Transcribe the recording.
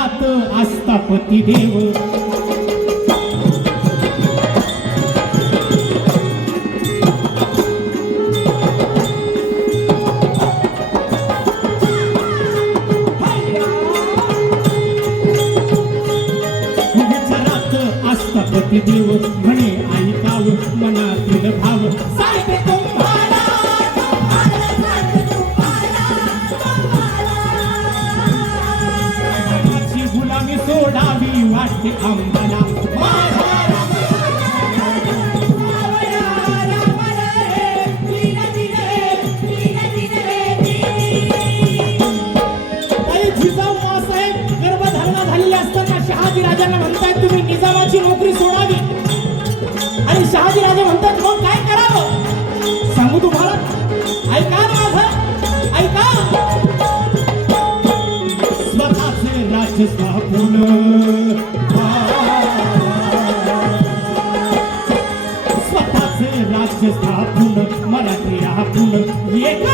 घरात असता पतिदेव देव म्हणे ऐकाव मनातील भाव सारखे तुम्हाला माझी गुलामी सोडावी वाटते आम्हाला गर्भधारणा झालेली असताना शहाजी राजांना म्हणतायत तुम्ही निजामाची नोकरी सोडावी आणि शहाजी राजे म्हणतात मग काय करावं सांगू तुम्हाला ऐका माझं ऐका स्वतःचे राज्य स्थापून स्वतःचे राज्य स्थापून मराठी आपण एक